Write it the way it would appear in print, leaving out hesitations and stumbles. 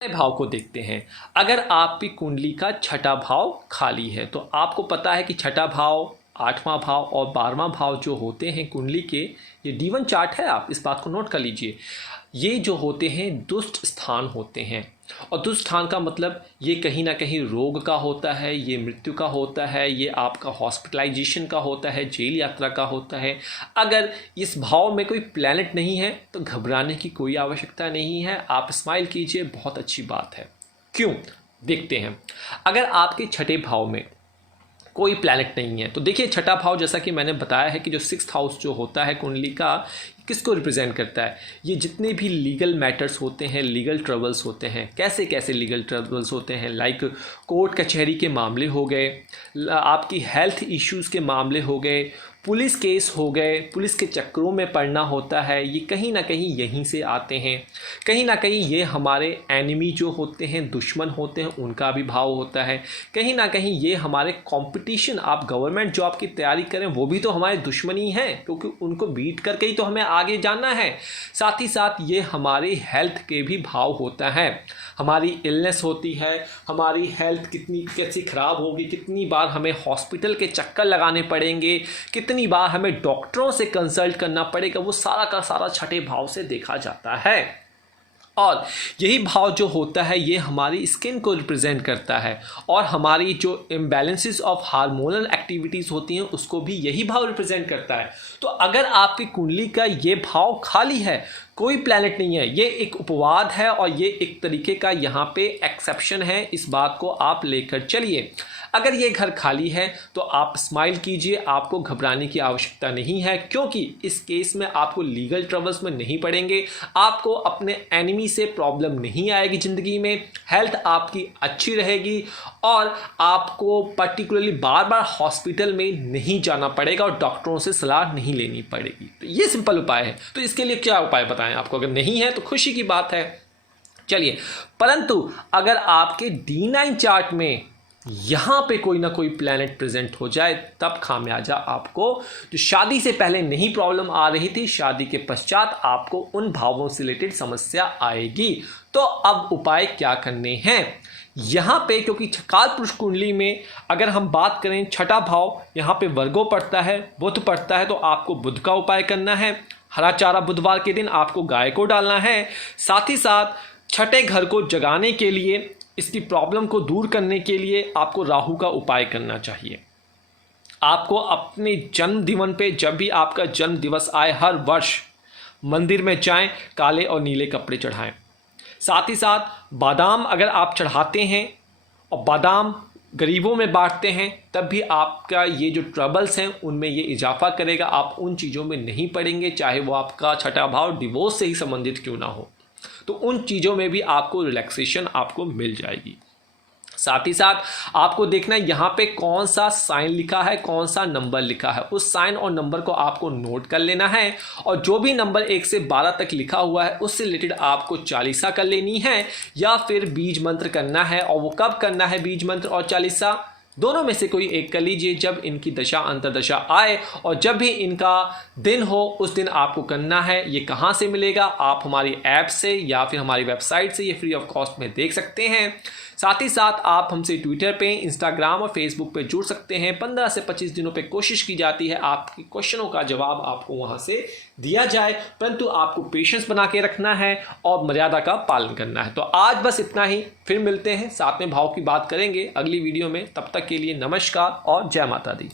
भाव को देखते हैं। अगर आपकी कुंडली का छठा भाव खाली है तो आपको पता है कि छठा भाव, आठवां भाव और 12वां भाव जो होते हैं कुंडली के, ये D1 चार्ट है, आप इस बात को नोट कर लीजिए। ये जो होते हैं दुष्ट स्थान होते हैं, और दुष्ट स्थान का मतलब ये कहीं ना कहीं रोग का होता है, ये मृत्यु का होता है, ये आपका हॉस्पिटलाइजेशन का होता है, जेल यात्रा का होता है। अगर इस भाव में कोई प्लैनेट नहीं है तो घबराने की कोई आवश्यकता नहीं है, आप स्माइल कीजिए, बहुत अच्छी बात है। क्यों, देखते हैं। अगर आपके छठे भाव में कोई प्लैनेट नहीं है तो देखिए, छठा भाव जैसा कि मैंने बताया है कि जो 6th हाउस जो होता है कुंडली का, किसको रिप्रेजेंट करता है? ये जितने भी लीगल मैटर्स होते हैं, लीगल ट्रबल्स होते हैं। कैसे कैसे लीगल ट्रबल्स होते हैं? लाइक कोर्ट कचहरी के मामले हो गए, आपकी हेल्थ इश्यूज़ के मामले हो गए, पुलिस केस हो गए, पुलिस के चक्करों में पड़ना होता है, ये कहीं ना कहीं यहीं से आते हैं। कहीं ना कहीं ये हमारे एनिमी जो होते हैं, दुश्मन होते हैं, उनका भी भाव होता है। कहीं ना कहीं ये हमारे कंपटीशन, आप गवर्नमेंट जॉब की तैयारी करें, वो भी तो हमारे दुश्मनी हैं, क्योंकि उनको बीट करके ही तो हमें आगे जाना है। साथ ही साथ ये हमारी हेल्थ के भी भाव होता है। हमारी इलनेस होती है, हमारी हेल्थ कितनी कैसी ख़राब होगी, कितनी बार हमें हॉस्पिटल के चक्कर लगाने पड़ेंगे, कितनी बार हमें डॉक्टरों से कंसल्ट करना पड़ेगा, वो सारा का सारा छठे भाव से देखा जाता है। और यही भाव जो होता है ये हमारी स्किन को रिप्रेजेंट करता है, और हमारी जो इम्बैलेंसेस ऑफ हार्मोनल एक्टिविटीज़ होती हैं उसको भी यही भाव रिप्रेजेंट करता है। तो अगर आपकी कुंडली का ये भाव खाली है, कोई प्लैनेट नहीं है, ये एक उपवाद है और ये एक तरीके का यहाँ पे एक्सेप्शन है, इस बात को आप लेकर चलिए। अगर ये घर खाली है तो आप स्माइल कीजिए, आपको घबराने की आवश्यकता नहीं है, क्योंकि इस केस में आपको लीगल ट्रबल्स में नहीं पड़ेंगे, आपको अपने एनिमी से प्रॉब्लम नहीं आएगी ज़िंदगी में, हेल्थ आपकी अच्छी रहेगी, और आपको पर्टिकुलरली बार बार हॉस्पिटल में नहीं जाना पड़ेगा और डॉक्टरों से सलाह नहीं लेनी पड़ेगी। तो ये सिंपल उपाय है। तो इसके लिए क्या उपाय बताएं आपको? अगर नहीं है तो खुशी की बात है, चलिए। परंतु अगर आपके D9 चार्ट में यहाँ पे कोई ना कोई प्लैनेट प्रेजेंट हो जाए, तब खामियाजा आपको, जो शादी से पहले नहीं प्रॉब्लम आ रही थी, शादी के पश्चात आपको उन भावों से रिलेटेड समस्या आएगी। तो अब उपाय क्या करने हैं यहाँ पे? क्योंकि काल पुरुष कुंडली में अगर हम बात करें, छठा भाव यहाँ पे वर्गो पड़ता है, बुध पड़ता है, तो आपको बुध का उपाय करना है। हरा चारा बुधवार के दिन आपको गाय को डालना है। साथ ही साथ छठे घर को जगाने के लिए, इसकी प्रॉब्लम को दूर करने के लिए आपको राहु का उपाय करना चाहिए। आपको अपने जन्म दिवस पे, जब भी आपका जन्म दिवस आए, हर वर्ष मंदिर में जाएं, काले और नीले कपड़े चढ़ाएं। साथ ही साथ बादाम अगर आप चढ़ाते हैं और बादाम गरीबों में बांटते हैं, तब भी आपका ये जो ट्रबल्स हैं उनमें ये इजाफा करेगा, आप उन चीज़ों में नहीं पड़ेंगे, चाहे वो आपका छठा भाव डिवोर्स से ही संबंधित क्यों ना हो। तो उन चीज़ों में भी आपको रिलैक्सेशन आपको मिल जाएगी। साथ ही साथ आपको देखना है यहाँ पे कौन सा साइन लिखा है, कौन सा नंबर लिखा है, उस साइन और नंबर को आपको नोट कर लेना है, और जो भी नंबर 1 से 12 तक लिखा हुआ है उससे रिलेटेड आपको चालीसा कर लेनी है, या फिर बीज मंत्र करना है। और वो कब करना है, बीज मंत्र और चालीसा? दोनों में से कोई एक कर लीजिए, जब इनकी दशा अंतरदशा आए और जब भी इनका दिन हो उस दिन आपको करना है। ये कहाँ से मिलेगा? आप हमारी ऐप से या फिर हमारी वेबसाइट से ये फ्री ऑफ कॉस्ट में देख सकते हैं। साथ ही साथ आप हमसे ट्विटर पे, इंस्टाग्राम और फेसबुक पे जुड़ सकते हैं। 15 से 25 दिनों पे कोशिश की जाती है आपके क्वेश्चनों का जवाब आपको वहाँ से दिया जाए, परंतु आपको पेशेंस बना के रखना है और मर्यादा का पालन करना है। तो आज बस इतना ही, फिर मिलते हैं, साथ में भाव की बात करेंगे अगली वीडियो में। तब तक के लिए नमस्कार और जय माता दी।